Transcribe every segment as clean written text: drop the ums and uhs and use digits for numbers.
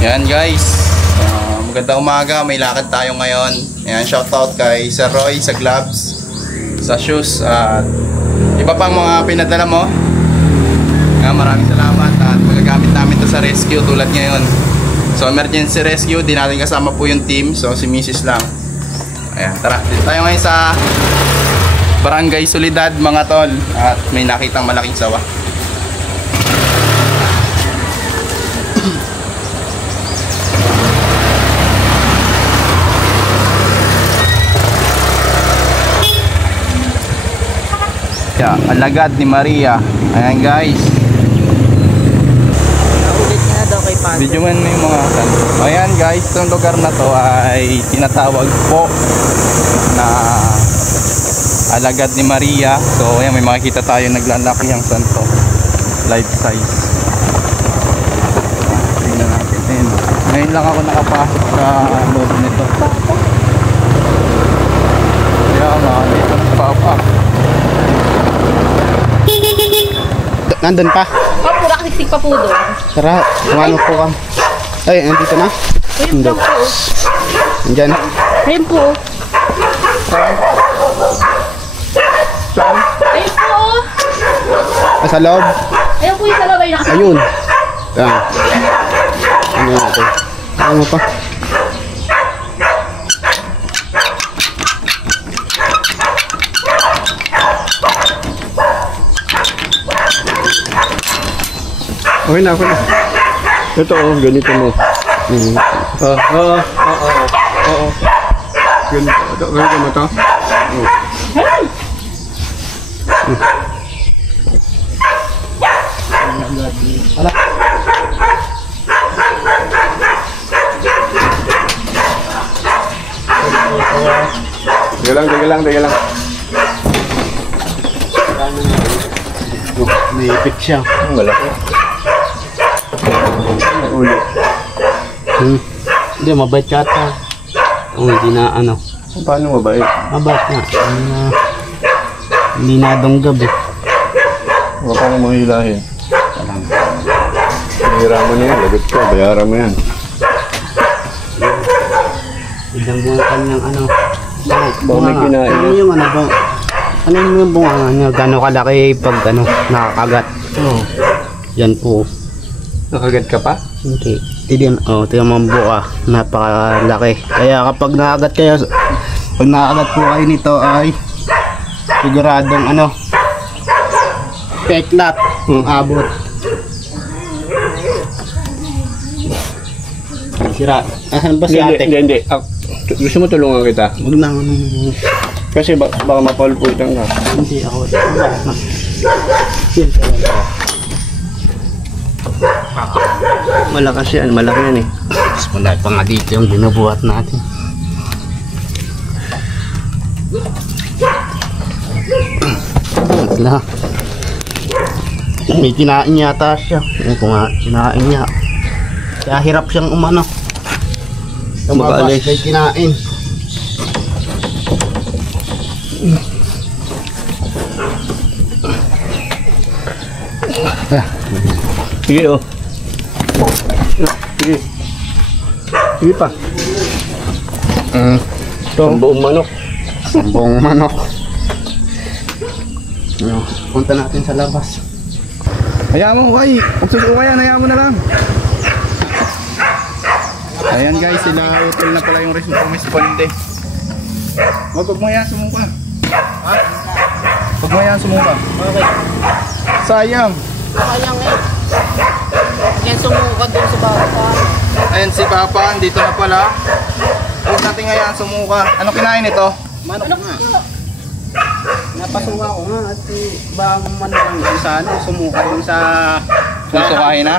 Yan guys, magandang umaga, may lakad tayo ngayon. Ayan, shoutout kay Sir Roy sa gloves, sa shoes, at iba pang mga pinadala mo. Maraming salamat at magagamit namin to sa rescue tulad ngayon. So emergency rescue, di natin kasama po yung team, so si Mrs. lang. Ayan, tara, dito tayo ngayon sa Barangay Solidad mga tol, at may nakitang malaking sawa. Alagad ni Maria. Ayan guys, ulit nga daw kay Pato. video man may mga ayan guys, itong lugar na to ay tinatawag po na Alagad ni Maria. So ayan, may makikita tayo naglalaki ang santo, life size. Tingnan natin. Ayan. Ngayon lang ako nakapasok sa loob nito. Kaya nga, dito nagpapa. Nandun pa? Opo, nakasiksik pa po doon. Tara, kumano po ka. Ay, nandito na? Ayun lang po. Nandyan. Ayun po. Ayun po. Sa loob? Ayun po yung sa loob ay nakasiksik. Ayun. Yan. Ano natin? Ano pa? Okay na, okay na. Ito oh, ganito mo. Oo. Ganito mo ito. Ala. Tiga lang. May ipit siya. Malaki. Ulit. Hindi, mabait yata. Hindi na ano. Paano mabait? Mabait nga. Hindi na donggab eh. Huwag kang mahilahin. Mahira mo na yan, lagot ka, bayaran mo yan. Ilang bunga kanyang ano. Baka may kinain. Ano yung ano ba? Ano yung bunga niya? Gano'ng kalaki pag ano, nakakagat? Oo. Yan po. Nakagat ka pa? Hindi. Oh, tingnan mo ang buka. Napakalaki. Kaya kapag nakagat kayo, pag nakagat po kayo nito ay siguradong ano, peklat ang abot. Sira. Asan ba si ate? Hindi. Gusto mo tulungan kita? Huwag na. Kasi baka mapalputan ka. Hindi ako. Malakas yan, malaki yan eh. Mas malaki pa nga dito yung binubuhat natin. Wala. May kinain yata siya. Kung nga kinain niya. Kaya hirap siyang umano. Lumabas may kinain. Sige oh. Sige pa. Buong manok. Buong manok. Punta natin sa labas. Hayaan mo, okay. Kung susuka yan, hayaan mo na lang. Ayan guys, sila utol na pala yung responde. Huwag mo yan, sumuka. Ha? Huwag mo yan, sumuka. Okay. Sayang. Sayang eh. Yan sumuka doon sa Papa. Ayan si Papa, dito na pala. Huwag natin ngayon sumuka. Ano kinain ito? Manok nga. Napasuka ko nga at bang manok ang isa ano, sumuka dun sa Susukahin na?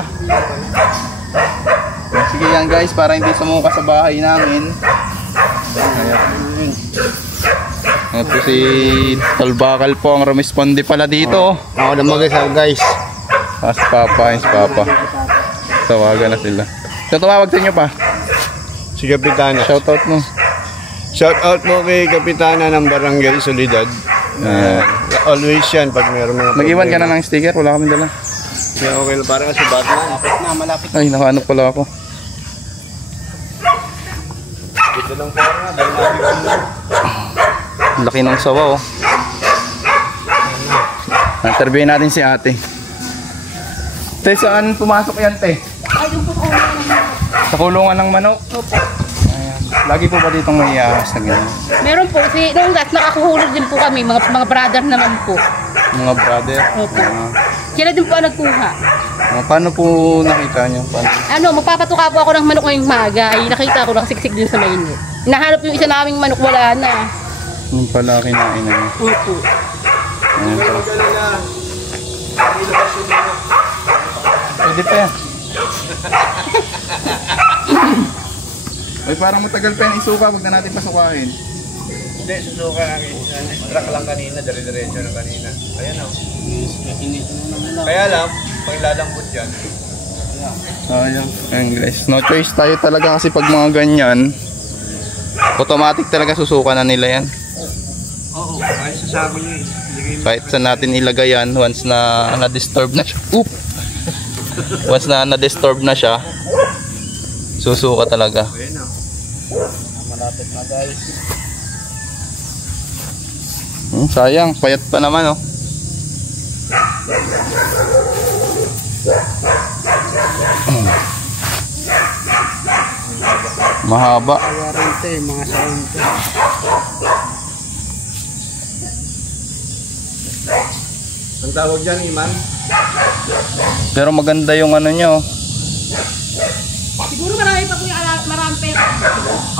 Sige yan guys, para hindi sumuka sa bahay namin. Ayan po si Talbakal po ang rumisponde pala dito. ako na mag-isa guys. Si Papa. Tawagan na sila. Tatawag sa inyo pa. Si Kapitana. Shoutout mo. Shoutout mo kay Kapitana ng Barangay Solidad. Always yan pag meron mga Nag-iwan ka na ng sticker? Wala kami dala. Yeah, okay lang, parang kasi Batman. Malapit na, malapit. Ay, nakaano pala ako. laki ng sawa, oh. Interviewin natin si ate. Te, saan pumasok yan, te? Ay, yung po ako Sa kulungan ng manok? Opo. Ayan. Lagi po ba ditong may ahas na gano'n? Meron po, noong nakakuhulog din po kami, mga brother naman po. Mga brother? Opo. Sila din po ang nagkuha. Paano po nakita niyo? Magpapatuka po ako ng manok ngayong maga, ay nakita ko nakasiksik din sa mainit. Nahanap yung isa naming manok, wala na. Yung pala kinain na niyo. Opo. Ayan po. Pwede pa yan. Ay, parang matagal pa yan isuka, wag na natin pasukain. Hindi, susuka lang. Truck lang kanina, dire-diretso na kanina. Ayan o. Kaya lang, pag lalambot yan. Sayang. Ayan guys, no choice tayo talaga kasi pag mga ganyan, automatic talaga susuka na nila yan. Oo, kahit sa sako nyo eh. Kahit sa natin ilagay yan, once na na-disturb na siya. Oop! Once na na-disturb na siya, susuka talaga. Ayan o. Malapit na guys. Sayang, payat pa naman, oh. Mahaba. Warranty, mga sarante. Ang tawag dyan, Iman? Pero maganda yung ano nyo. Siguro marami pa po yung marami pera.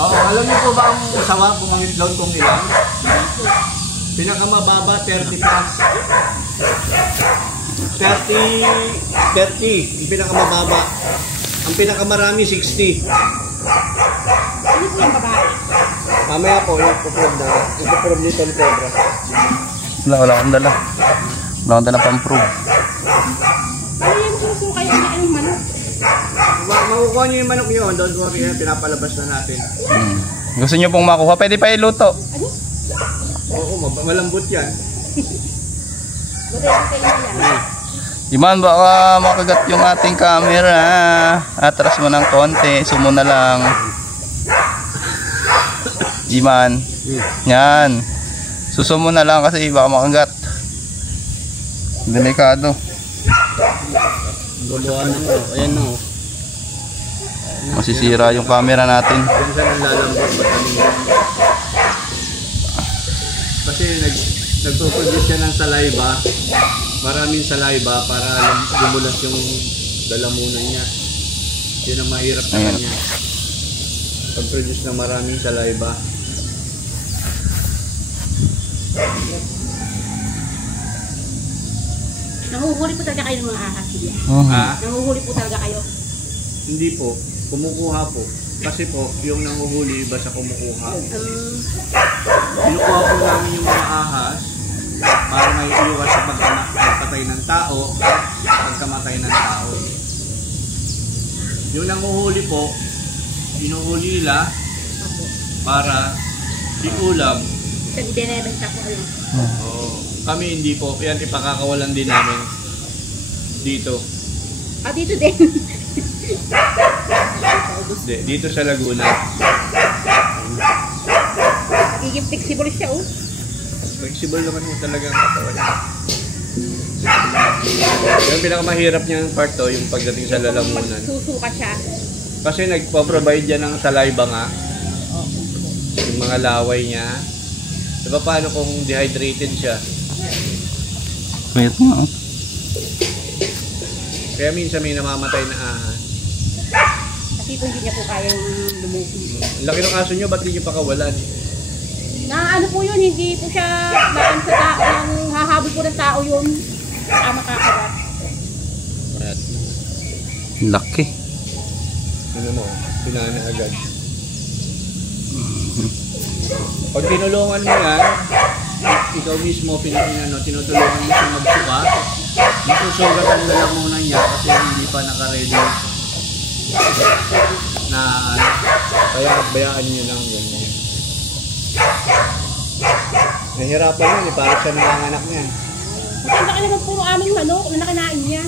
Oo, alam niyo po ba ang usawa kung ang itlog kong ilan? Pinakamababa, 30 plus. 30 yung pinakamababa. Ang pinakamarami, 60. Ano po yung babae? Mamaya po, ipuprove nito ni Cobra. Wala akong dala. Wala akong dala pang-prove. Ano yung susuka yung manok? Makukuha niyo yung manok niyo, don't worry, pinapalabas na natin. Gusto nyo pong makuha, pwede pa iluto. Oo, malambot yan. Iman, baka makagat yung ating camera. Atras mo ng konti, sumo na lang. Iman. Yan. Susumo na lang kasi baka makagat. Delikado. Guluhan na po. Ayan na. Masisira yung camera natin. Yan sa naglalambot, kasi nagpo-produce siya ng saliva. Maraming saliva para lumulas yung dalamunan niya. Yun ang mahirap sa kanya. Pag-produce ng maraming saliva. Nanguhuli po talaga kayo ng mga ahas niya. Ha? Nanguhuli po talaga kayo. Hindi po. Kumukuha po. Kasi po, yung nanguhuli iba sa kumukuha. Kinukuha po namin yung mga ahas para may iwas sa pagkamatay ng tao, pagkamatay ng tao. Yung nanguhuli po, inuhuli nila para iulam. Sa binebenta po alam. Kami hindi po, yan ipakakawalan din namin dito. Dito din. Dito sa Laguna. Magiging flexible siya, oh. Flexible naman po talaga ang katawan niya. Yung pinakamahirap niyang part to, yung pagdating sa lalamunan. Magsusuka siya. Kasi nagpo-provide yan ng saliva nga. Yung mga laway niya. Diba paano kung dehydrated siya? Wait mo. Kaya minsan may namamatay na ahas. Kasi kung hindi niya po kayang lumusin. Ang laki ng aso nyo, ba't hindi nyo pakawalan? Na ano po yun, hindi po siya laan sa tao, ang hahabol po ng tao yun. Makakagat. Laki. Ano mo, pinana agad. Pag tinulungan mo yan, ikaw mismo tinutulungan mo siya magsuka, masusugat ang lalamunan niya kasi hindi pa naka-ready na kaya bayaan niyo lang ganyan. Nahihirapan yun eh, parang siya nanganganak niyan. Ang laki naman po aming manok na nakinain niya.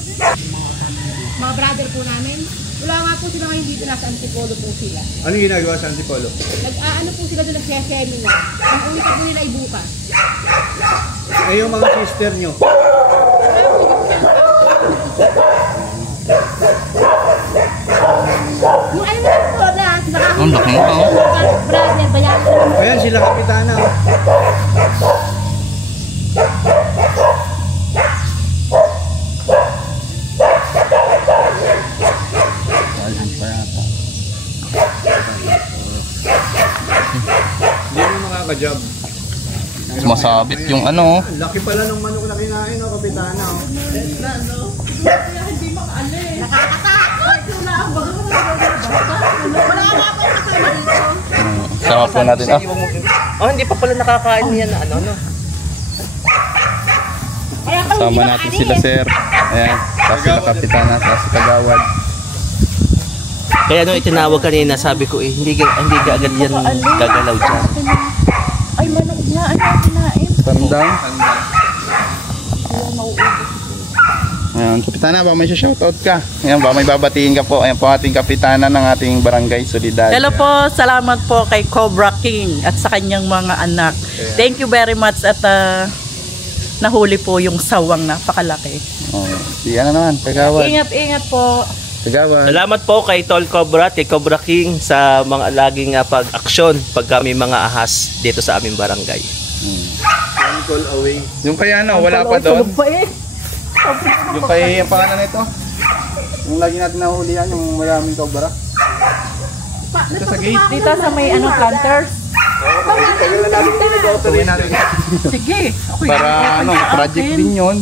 Mga brother po namin. Wala nga po sila ngayon dito, nasa Antipolo po sila. Ano ginagawa sa Antipolo? Nag-aano po sila doon, nag-seminar. Ang uwi pa po nila ay bukas. Eh, yung mga sister nyo. Kaya po, hindi po sila yung ano na po na, Ang laki mo, oh. brother, bayaran ko naman. Ayan, sila kapitana. Oh. Hindi mo makaka-job. Sumasabit yung ano. Laki pala ng manok na kinain, oh, kapitana. Oh. Kaya hindi makaano eh. Nakakatakot! Wala nga po kasama dito. Sama po natin. Ah, Oh, hindi pa pala nakakain niya na ano, no? Kaya pang sama hindi natin makaano sila, eh. sir. Ayan. Tapos sila kapitana, tapos si Kagawad. Kaya nung itinawag kanina, sabi ko hindi agad yan gagalaw dyan. Ay, manok niya. Ano ang kinain? Tandang. Ayan, kapitana, ba may shoutout ka? Ayan ba, may babatiin ka po. Ayan po ating kapitana ng ating barangay Solidad. Hello po, salamat po kay Cobra King at sa kanyang mga anak. Thank you very much at nahuli po yung sawang napakalaki. Oh, di ano naman, Kagawad. Ingat po. Kagawad. Salamat po kay Tol Cobra at kay Cobra King sa mga laging pag-aksyon pag kami mga ahas dito sa aming barangay. One call away. Yung kaya ano, wala pa doon. Pa eh. Yung kay, yung pangalan nito. Yung lagi natin nahuhulihan, yung maraming cobra. Ito sa gate. Dito sa may planters. Tagal na natin Tuloy natin. Sige. Okay. Para ano, project din yun.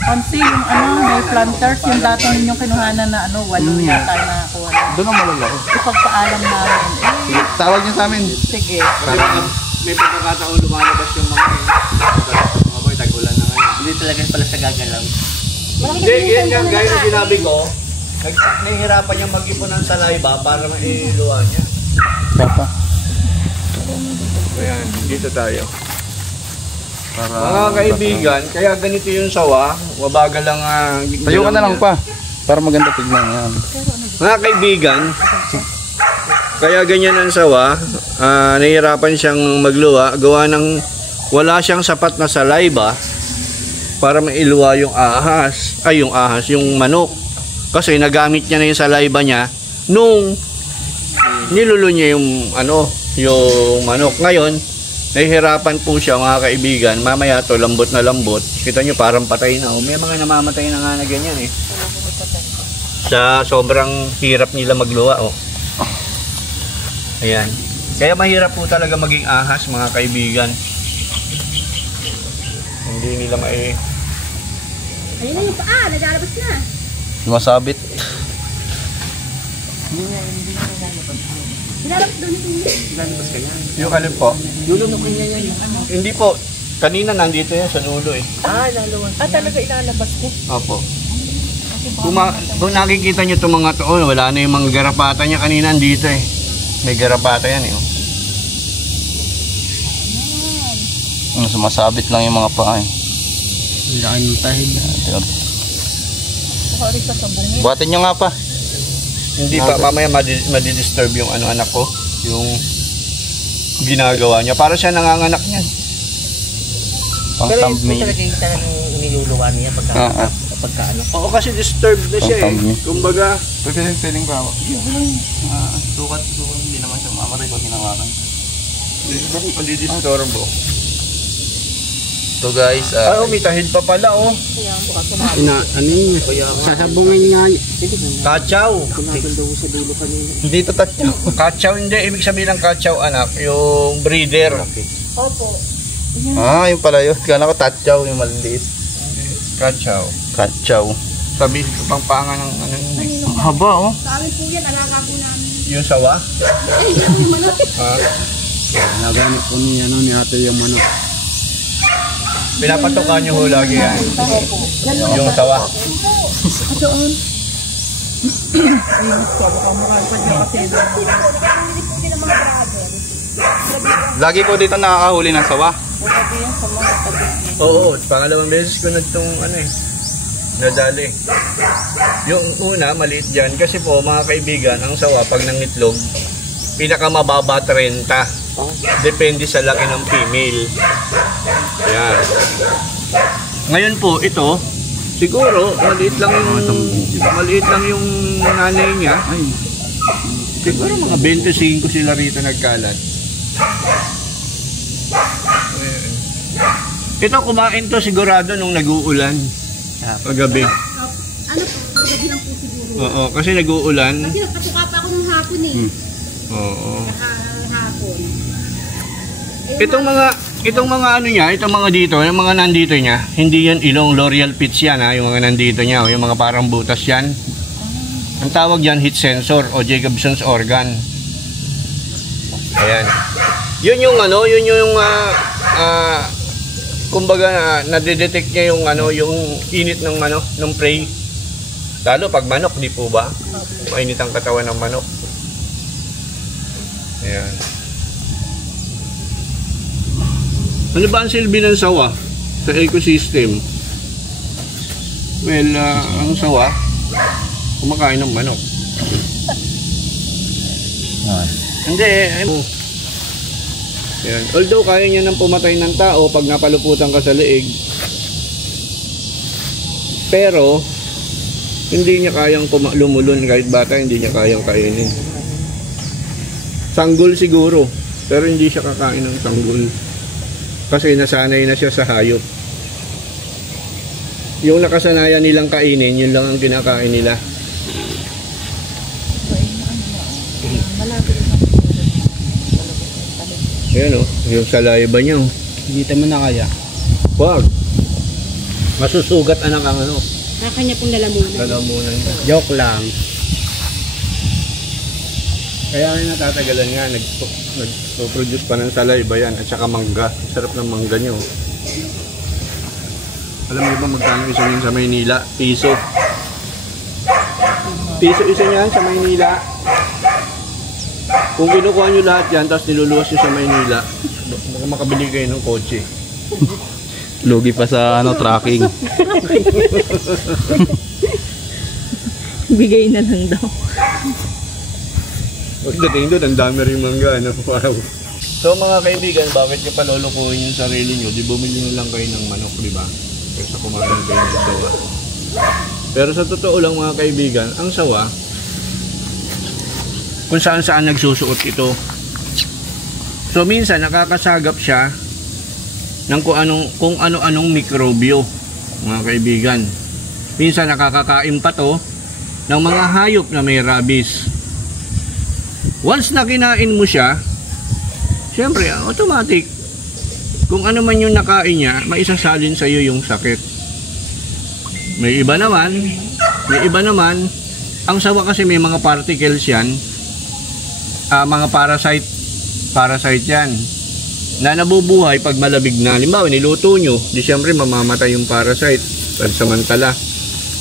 Kasi yung may planters, yung dati ninyong kinuhanan na 8 yata na nakuha na. Doon ang malalaki. Ipagpaalam namin. Sige, tawag niyo sa amin. Sige. May pagkakataon lumalabas yung mga boy, tag-ulan na ngayon. Hindi talaga pala sa gagalaw. Hindi, yan nga, gaya ng sinabi ko, nahihirapan niyang mag-ipon ng saliva para mailuwa niya. Papa. Ayan, dito tayo. Para, Mga kaibigan, kaya ganito yung sawa, wabaga lang tayo ka na lang pa. Para maganda tignan yan. Mga kaibigan, kaya ganyan ang sawa, nahihirapan siyang magluwa, gawa ng wala siyang sapat na saliva para mailuwa yung yung manok. Kasi nagamit niya na yung saliva niya nung nilulo niya yung yung manok. Ngayon, nahihirapan po siya mga kaibigan. Mamaya to lambot na lambot. Kita nyo parang patay na. May mga namamatay na nga na ganyan eh. Sa sobrang hirap nila magluwa. Oh. Ayan. Kaya mahirap po talaga maging ahas mga kaibigan. Hindi nila Ayun na yung paa, naglalabas na. Sumasabit. Nilalabas doon yung Yung alin po? Lulunukin niya yan. Hindi po. Kanina nandito yan sa nulo eh. Lalawas. Talaga ilalabas ko. Opo. Kung nakikita nyo itong mga to, wala na yung mga garapata niya kanina dito eh. May garapata yan eh. Sumasabit lang yung mga paa eh. Laki ng tahid. Buhatin nyo nga pa. Hindi pa, mamaya madidisturb yung anak ko. Yung ginagawa niya. Para siya nanganganak niyan. Pang thumbnail. Talagang niluluwa niya pagka Oo, kasi disturbed na siya eh. Kumbaga, Piling pa ako. Sukat, hindi naman siya mamaray ko hinawakan. madidisturbo. So guys, May tahid pa pala oh. Sasabungin nga. Kachaw. hindi ito tatyo. Kachaw hindi. Ibig sabihin ng kachaw anak, yung breeder. Opo. Yung pala yun. Kala ko tatyaw, yung maliliit. Kachaw. Katyaw. Sabi, pang panga ng Ang haba oh. Sa amin po yan, alaga po namin. yung sawa. Ay, yung manok. Ha? Nagamit ko ni ate yung manok. Pinapatokan nyo ho lagi yan. Yung sawa. Lagi ko dito nakakahuli ng sawa. Oo, pangalawang beses ko na itong nadali. Yung una, maliit dyan. Kasi po, mga kaibigan, ang sawa, pag nangitlog, pinakamababa 30. Depende sa laki ng female. Yan. Ngayon po, ito, siguro, maliit lang yung nanay niya. Siguro mga 25 sila rito nagkalat. Ito, kumain to sigurado nung nag-uulan. Paggabi. Ano po? Paggabi lang po siguro. Oo, kasi nag-uulan. Kasi nagpatuka pa ako nung hapon eh. Oo. Hapon. Itong mga ano niya, itong mga dito, yung mga nandito niya, hindi yan ilong L'Oreal Pits yan ha, yung mga nandito niya, yung mga parang butas yan. Ang tawag yan, heat sensor o Jacobson's organ. Ayan. Yun yung ano, kumbaga nadedetect niya yung ano, yung init ng ano, ng prey. Lalo pag manok, di po ba? Mainit ang katawan ng manok. Ayan. Ano ba ang silbi ng sawa sa ecosystem? Well, ang sawa, kumakain ng manok. Hindi Ayan. Although kaya niya nang pumatay ng tao pag napaluputan ka sa leeg, pero hindi niya kayang lumulun kahit bata, hindi niya kayang kainin. Sanggol siguro, pero hindi siya kakain ng sanggol. Kasi nasanay na siya sa hayop. Yung nakasanayan nilang kainin, yun lang ang kinakain nila. Ayan o, yung saliva niya o. Hindi mo na kaya. Wag. Masusugat anak ang ano. Kanya pong lalamunan. Lalamunan niya. Joke lang. Kaya nga natatagalan nga, nag-produce pa ng saliva yan at saka mangga. Sarap ng mangga niyo. Alam niyo ba magkano isa niyan sa Maynila? Piso. Piso isa niyan sa Maynila. Kung kinukuha nyo lahat yan, tapos niluluwas nyo sa Maynila, makabili kayo ng kotse. Lugi pa sa ano, tracking. Bigay na lang daw. Pagdating doon, ang dami rin mangga. Ano? Wow. So mga kaibigan, bakit nyo palulukuhin yung sarili nyo? Di bumili nyo lang kayo ng manok, di ba? Kaysa kumain kayo ng sawa. Pero sa totoo lang mga kaibigan, ang sawa, kung saan saan nagsusuot ito. So minsan nakakasagap siya ng kung ano-anong mikrobyo, mga kaibigan. Minsan nakakakain pa to ng mga hayop na may rabies. Once na kinain mo siya, syempre automatic, kung ano man yung nakain niya, maisasalin sa iyo yung sakit. May iba naman, ang sawa kasi may mga particles yan, mga parasite yan na nabubuhay pag malabig na. Halimbawa niluto nyo, di syempre mamamatay yung parasite pansamantala.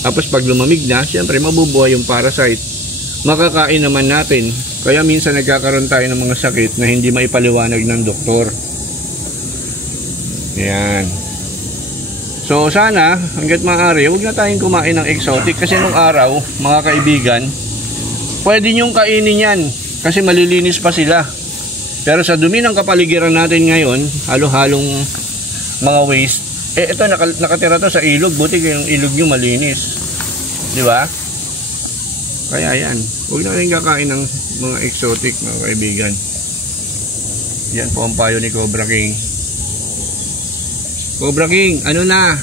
Tapos pag lumamig na, syempre mabubuhay yung parasite, makakain naman natin. Kaya minsan nagkakaroon tayo ng mga sakit na hindi maipaliwanag ng doktor. Yan. So sana hangga't maaari, huwag na tayong kumain ng exotic. Kasi nung araw, mga kaibigan, pwede nyong kainin yan kasi malilinis pa sila. Pero sa dumi ng kapaligiran natin ngayon, halo-halong mga waste, ito nakatira to sa ilog, buti yung ilog nyo malinis, di ba? Kaya yan, huwag na rin kakain ng mga exotic, mga kaibigan. Yan po ang payo ni Cobra King. Cobra King, ano na?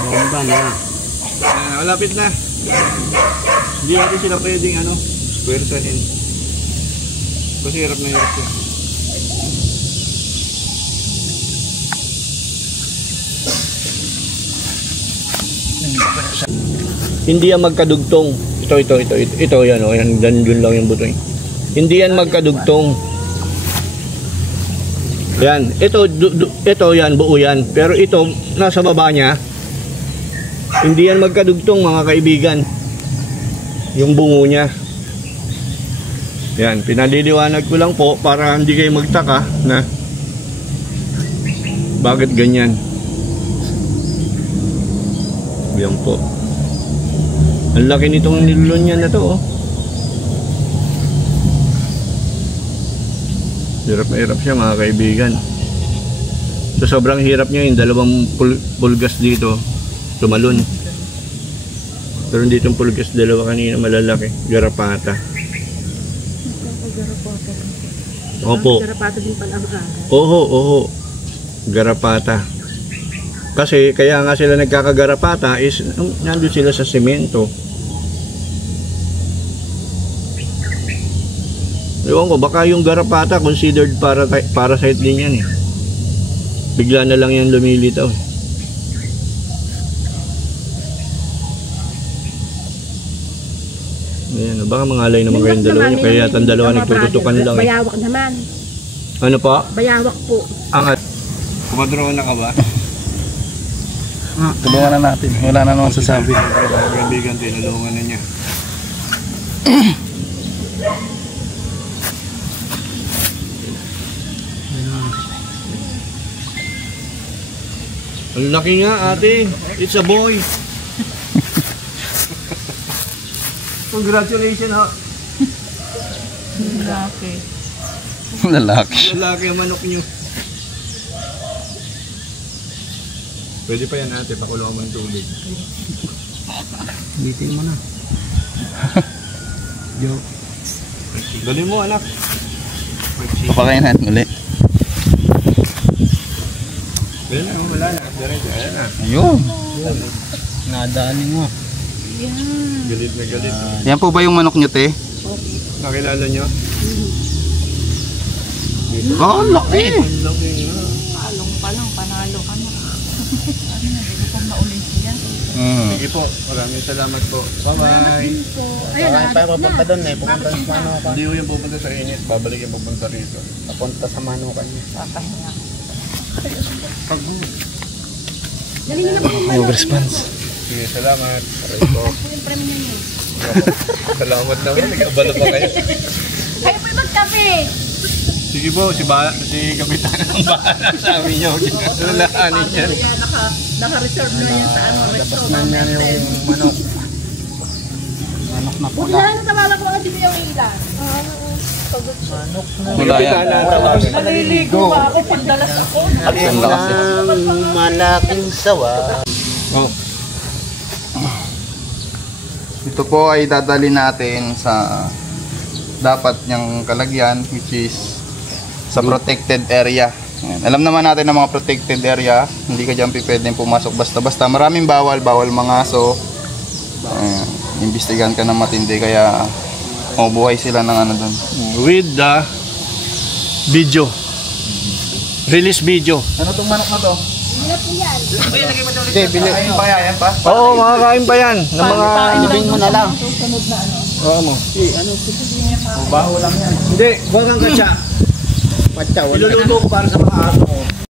Bomba na. Malapit na. Hindi natin sila pwedeng square-sanin. Kasi hirap na hirap yan. Hindi yan magkadugtong. Ito yan o. Yan, dun lang yung buto. Hindi yan magkadugtong. Yan. Ito yan, buo yan. Pero ito, nasa baba niya, hindi yan magkadugtong, mga kaibigan. Yung bungo niya. Yan, pinaliliwanag ko lang po para hindi kayo magtaka na Bakit ganyan? Yan po. Ang laki nitong nilulon niya na to, oh. Hirap na hirap siya, mga kaibigan. So sobrang hirap niya yung dalawang pulgas dito tumalon. Pero dito yung pulgas dalawa kanina malalaki, garapata. Opo. Garapata din pala ang Oo. Garapata. Kasi kaya nga sila nagkakagarapata is nandun sila sa semento. Ewan ko, baka yung garapata considered parasite din yan eh. Bigla na lang yan lumilitaw. Ayan, baka mangalay naman kayong dalawa nyo. Kaya yata ang dalawa nagtututukan lang eh. Bayawak naman. Ano pa? Bayawak po. Angat. Kumadro na ka ba? Tulungan na natin. Wala na naman sasabi. Kaibigan, tinulungan na niya. Ang laki nga, ate. It's a boy. Congratulations, ha. Laki. Lalaki. Lalaki ang manok nyo. Pwede pa yan, ate. Pakulungan mo ng tubig. Bitin mo na. Joke. Dali mo, anak. Papakain natin ulit. Wala na, wala na. Diretso, ayan na. Ayun. Nadaanin mo. Galit na galit. Yan po ba yung manok nyo, te? Nakilala nyo? Oh, laki. Ang laki nga. Palong pa lang, panalo ka na. Ano na, hindi ko maulit siya. Sige po, maraming salamat po. Bye-bye. Ayan, Pa papunta doon eh. Pupunta sa Manukan. Hindi ko yung pupunta sa init. Babalik yung pupunta rito. Papunta sa Manukan niya. Papahinga. dali nyo na po yung May response. Sige, salamat. Aray po. yung premium nyo. Salamat naman. Nag-abalo pa kayo. Kayo po yung magkape. Sige po, si Kapitan ang bahala sa amin nyo. Ginalaanin yan. Naka-reserve na yan sa ano, restaurant. Yung manok. Manok na Huwag pula. na lang tawala ko ang yung ilan. Manok na Wala yan. Maliligo ba ako pagdalas ako? Absent lang kasi. malaking sawa. Oh, Ito po ay dadali natin sa dapat niyang kalagyan, which is sa protected area. Ayan. Alam naman natin na mga protected area, hindi ka dyan pwedeng pumasok basta-basta. Maraming bawal mga aso. Imbestigahan ka ng matindi, kaya buhay sila ng ano doon. with the video. Release video. Ano tong manok na to? Hindi na po yan. Hindi, bili. Ayun pa yan pa? Oo, makakain pa yan. Ng mga... Ibing mo na lang. Oo mo. Baho lang yan. Hindi, huwag kang katsa. Patsa, wala. Iluluto ko para sa mga aso ko.